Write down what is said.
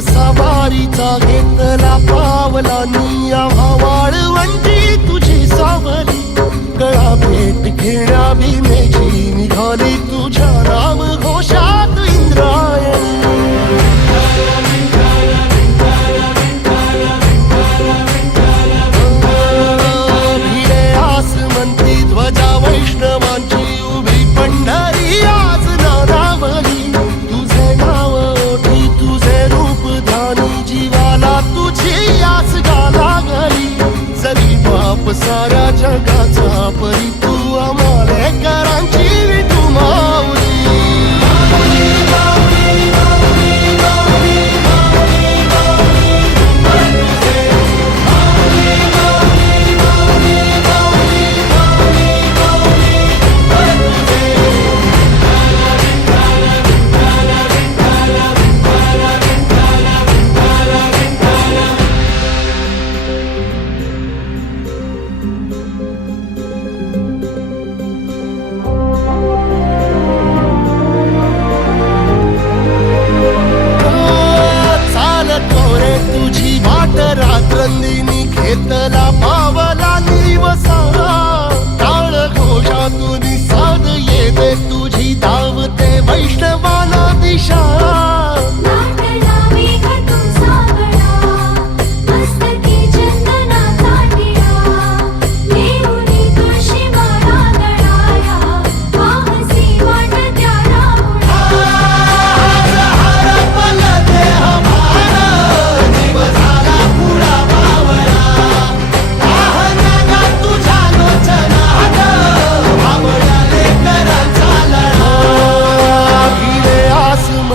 सवारीचा घेतला पावलानी वाळवंटी तुझी सावली. गळा भेट घेण्या भीमेची निघाली तुझ्या